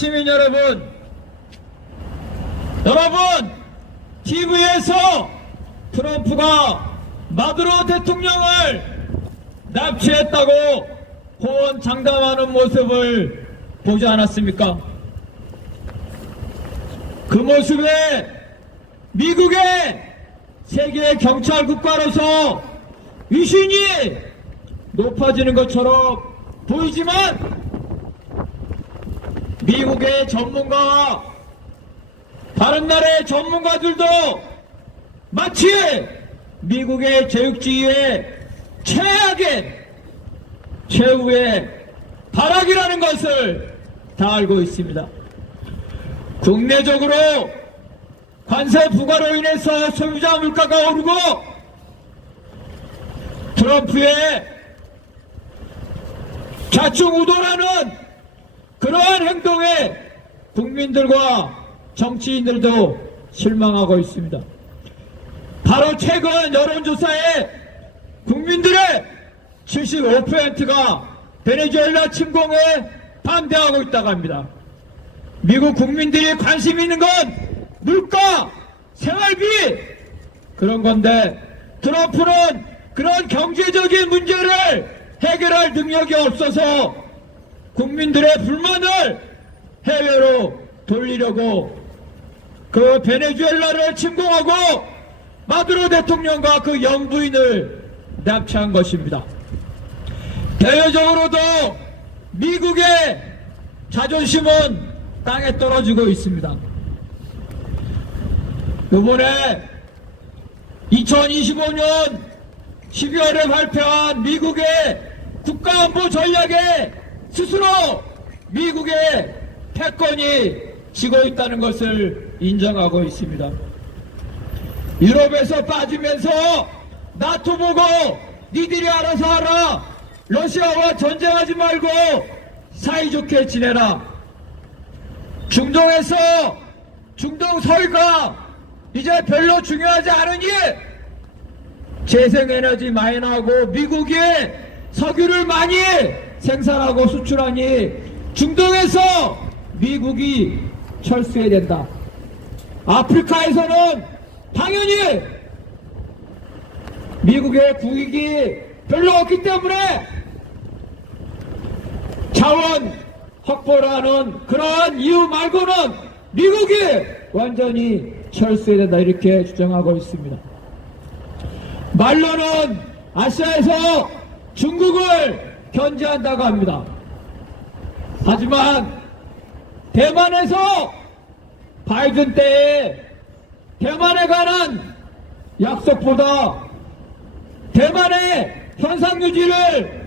시민 여러분, TV에서 트럼프가 마두로 대통령을 납치했다고 호언장담하는 모습을 보지 않았습니까? 그 모습에 미국의 세계 경찰 국가로서 위신이 높아지는 것처럼 보이지만 미국의 전문가와 다른 나라의 전문가들도 마치 미국의 제국주의의 최후의 발악이라는 것을 다 알고 있습니다. 국내적으로 관세 부과로 인해서 소비자 물가가 오르고 트럼프의 좌충우돌하는 그러한 행동에 국민들과 정치인들도 실망하고 있습니다. 바로 최근 여론조사에 국민들의 75%가 베네수엘라 침공에 반대하고 있다고 합니다. 미국 국민들이 관심 있는 건 물가, 생활비 그런 건데 트럼프는 그런 경제적인 문제를 해결할 능력이 없어서 국민들의 불만을 해외로 돌리려고 그 베네수엘라를 침공하고 마두로 대통령과 그 영부인을 납치한 것입니다. 대외적으로도 미국의 자존심은 땅에 떨어지고 있습니다. 이번에 2025년 12월에 발표한 미국의 국가안보 전략에 스스로 미국의 패권이 지고 있다는 것을 인정하고 있습니다. 유럽에서 빠지면서 나토 보고 니들이 알아서 하라, 러시아와 전쟁하지 말고 사이좋게 지내라, 중동에서 중동 설가 이제 별로 중요하지 않으니 재생에너지 많이 나오고 미국이 석유를 많이 생산하고 수출하니 중동에서 미국이 철수해야 된다. 아프리카에서는 당연히 미국의 국익이 별로 없기 때문에 자원 확보를 하는 그러한 이유 말고는 미국이 완전히 철수해야 된다 이렇게 주장하고 있습니다. 말로는 아시아에서 중국을 견제한다고 합니다. 하지만 대만에서 바이든 때에 대만에 관한 약속보다 대만의 현상유지를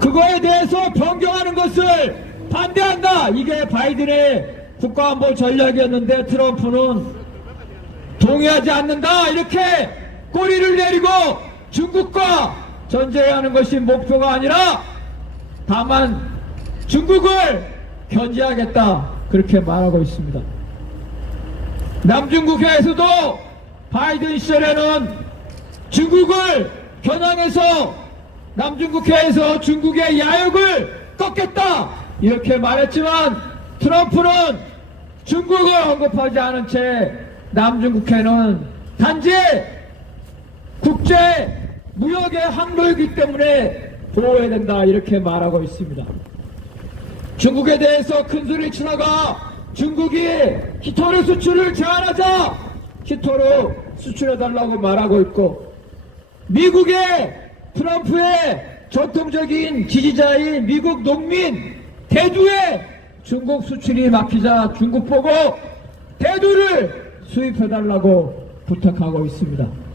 그거에 대해서 변경하는 것을 반대한다. 이게 바이든의 국가안보 전략이었는데 트럼프는 동의하지 않는다. 이렇게 꼬리를 내리고 중국과 전쟁하는 것이 목표가 아니라 다만 중국을 견제하겠다. 그렇게 말하고 있습니다. 남중국해에서도 바이든 시절에는 중국을 겨냥해서 남중국해에서 중국의 야욕을 꺾겠다 이렇게 말했지만 트럼프는 중국을 언급하지 않은 채 남중국해는 단지 국제 무역의 항로이기 때문에 보호해야 된다 이렇게 말하고 있습니다. 중국에 대해서 큰소리 치다가 중국이 히토류 수출을 제한하자 히토류 수출해달라고 말하고 있고 미국의 트럼프의 전통적인 지지자인 미국 농민 대두에 중국 수출이 막히자 중국 보고 대두를 수입해달라고 부탁하고 있습니다.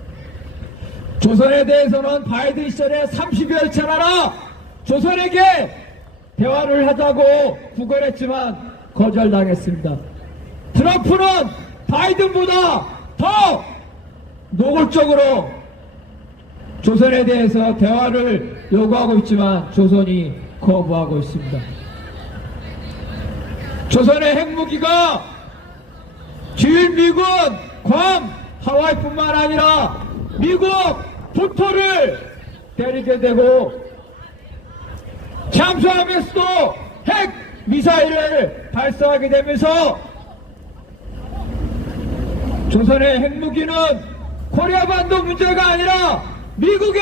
조선에 대해서는 바이든 시절에 30여일 차례나 조선에게 대화를 하자고 구걸했지만 거절당했습니다. 트럼프는 바이든보다 더 노골적으로 조선에 대해서 대화를 요구하고 있지만 조선이 거부하고 있습니다. 조선의 핵무기가 주일 미군, 괌, 하와이뿐만 아니라 미국 본토를 때리게 되고 잠수함에서도 핵 미사일을 발사하게 되면서 조선의 핵무기는 코리아 반도 문제가 아니라 미국의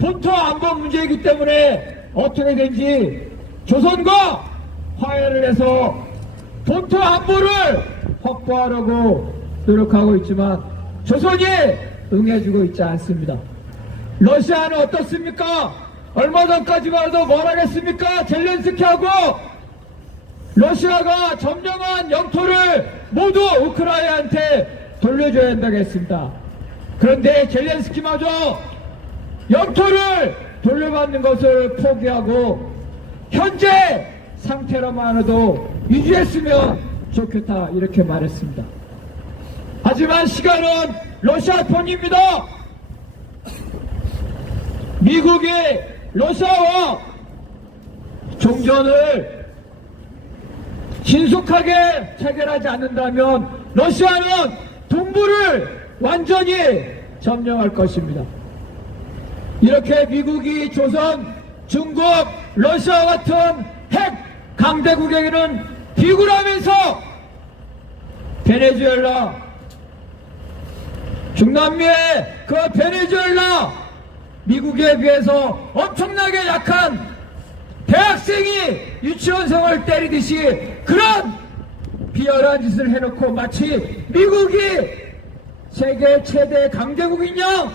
본토 안보 문제이기 때문에 어떻게든지 조선과 화해를 해서 본토 안보를 확보하려고 노력하고 있지만 조선이 응해주고 있지 않습니다. 러시아는 어떻습니까? 얼마 전까지만 해도 뭘 하겠습니까? 젤렌스키하고 러시아가 점령한 영토를 모두 우크라이나한테 돌려줘야 한다고 했습니다. 그런데 젤렌스키마저 영토를 돌려받는 것을 포기하고 현재 상태로만 해도 유지했으면 좋겠다 이렇게 말했습니다. 하지만 시간은 러시아 편입니다. 미국이 러시아와 종전을 신속하게 체결하지 않는다면 러시아는 동부를 완전히 점령할 것입니다. 이렇게 미국이 조선, 중국, 러시아 같은 핵 강대국에게는 비굴하면서 베네수엘라, 중남미의 그 베네수엘라 미국에 비해서 엄청나게 약한 대학생이 유치원생을 때리듯이 그런 비열한 짓을 해놓고 마치 미국이 세계 최대 강대국인 양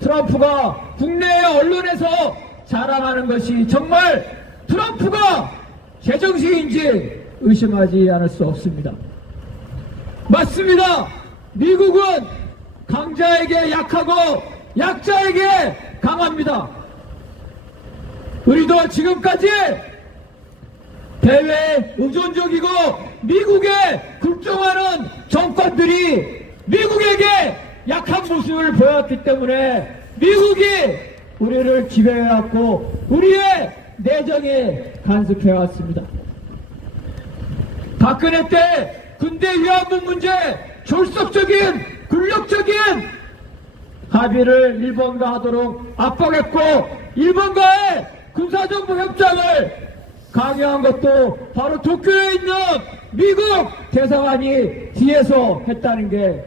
트럼프가 국내의 언론에서 자랑하는 것이 정말 트럼프가 제정신인지 의심하지 않을 수 없습니다. 맞습니다. 미국은 강자에게 약하고 약자에게 강합니다. 우리도 지금까지 대외 의존적이고 미국에 굴종하는 정권들이 미국에게 약한 모습을 보였기 때문에 미국이 우리를 지배해왔고 우리의 내정에 간섭해왔습니다. 박근혜 때 군대 위안부 문제 졸속적인 군력적인 합의를 일본과 하도록 압박했고 일본과의 군사정보 협정을 강요한 것도 바로 도쿄에 있는 미국 대사관이 뒤에서 했다는 게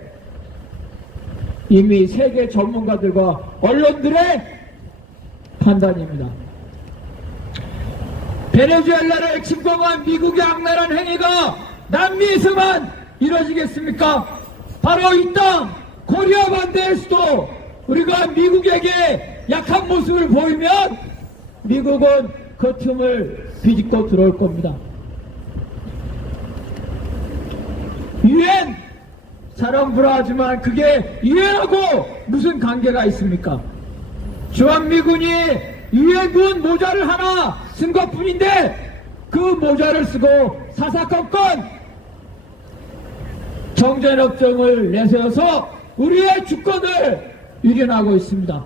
이미 세계 전문가들과 언론들의 판단입니다. 베네수엘라를 침공한 미국의 악랄한 행위가 남미에서만 이루어지겠습니까? 바로 이 땅 코리아 반도에서도 우리가 미국에게 약한 모습을 보이면 미국은 그 틈을 비집고 들어올 겁니다. 유엔 사령부라 하지만 그게 유엔하고 무슨 관계가 있습니까? 주한미군이 유엔군 모자를 하나 쓴 것뿐인데 그 모자를 쓰고 사사건건 정전협정을 내세워서 우리의 주권을 유린하고 있습니다.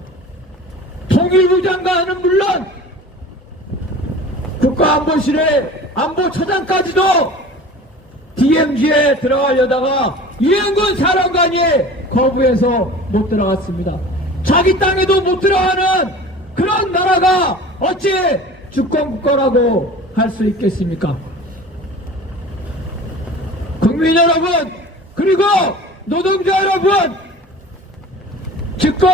통일부 장관은 물론 국가안보실의 안보차장까지도 DMZ에 들어가려다가 유엔군 사령관이 거부해서 못 들어갔습니다. 자기 땅에도 못 들어가는 그런 나라가 어찌 주권국가라고 할 수 있겠습니까? 국민 여러분 그리고 노동자 여러분 지금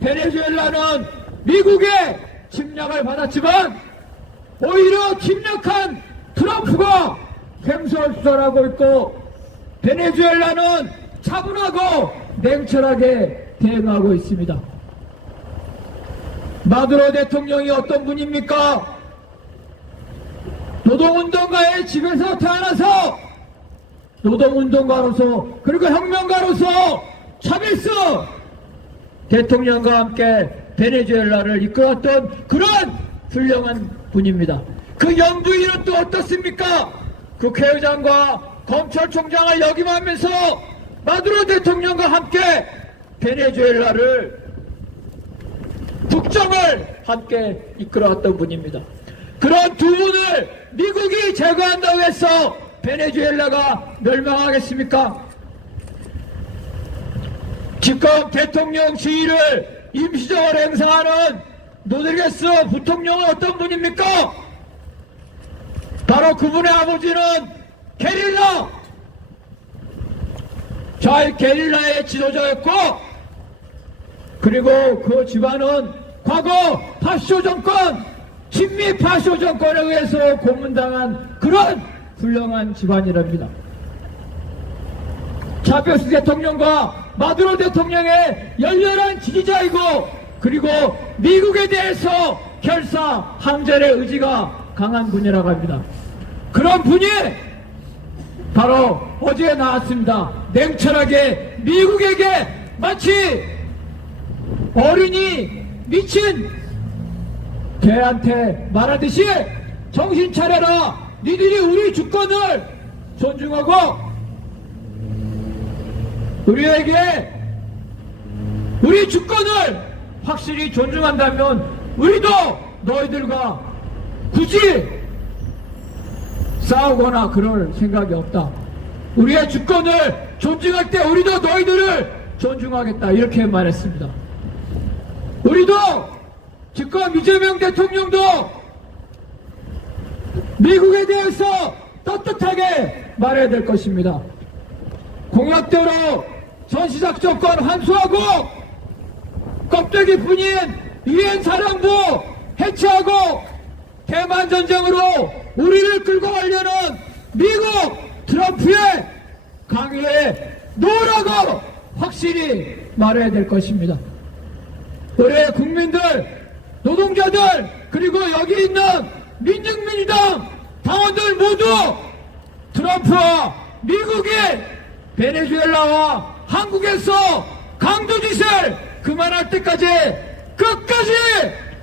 베네수엘라는 미국의 침략을 받았지만 오히려 침략한 트럼프가 횡설수설하고 있고 베네수엘라는 차분하고 냉철하게 대응하고 있습니다. 마두로 대통령이 어떤 분입니까? 노동운동가의 집에서 태어나서 노동운동가로서 그리고 혁명가로서 차베스 대통령과 함께 베네수엘라를 이끌었던 그런 훌륭한 분입니다. 그 영부인은 또 어떻습니까? 국회의장과 검찰총장을 역임하면서 마두로 대통령과 함께 베네수엘라를 국정을 함께 이끌어왔던 분입니다. 그런 두 분을 미국이 제거한다고 해서 베네수엘라가 멸망하겠습니까? 지금 대통령 지위를 임시적으로 행사하는 노드리게스 부통령은 어떤 분입니까? 바로 그분의 아버지는 게릴라, 잘 게릴라의 지도자였고, 그리고 그 집안은 과거 파쇼 정권, 친미 파쇼 정권에 의해서 고문당한 그런 훌륭한 집안이랍니다. 차베스 대통령과 마두로 대통령의 열렬한 지지자이고, 그리고 미국에 대해서 결사 항전의 의지가 강한 분이라고 합니다. 그런 분이 바로 어제 나왔습니다. 냉철하게 미국에게 마치 어린이 미친 개한테 말하듯이 정신 차려라. 니들이 우리 주권을 존중하고 우리에게 우리 주권을 확실히 존중한다면 우리도 너희들과 굳이 싸우거나 그럴 생각이 없다. 우리의 주권을 존중할 때 우리도 너희들을 존중하겠다. 이렇게 말했습니다. 우리도 지금 이재명 대통령도 미국에 대해서 떳떳하게 말해야 될 것입니다. 공약대로 전시작전권 환수하고 껍데기뿐인 유엔 사령부 해체하고 대만전쟁으로 우리를 끌고 가려는 미국 트럼프의 강요에 노라고 확실히 말해야 될 것입니다. 우리 국민들, 노동자들, 그리고 여기 있는 민중민주당 당원들 모두 트럼프와 미국이 베네수엘라와 한국에서 강도짓을 그만할 때까지 끝까지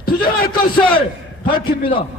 투쟁할 것을 밝힙니다.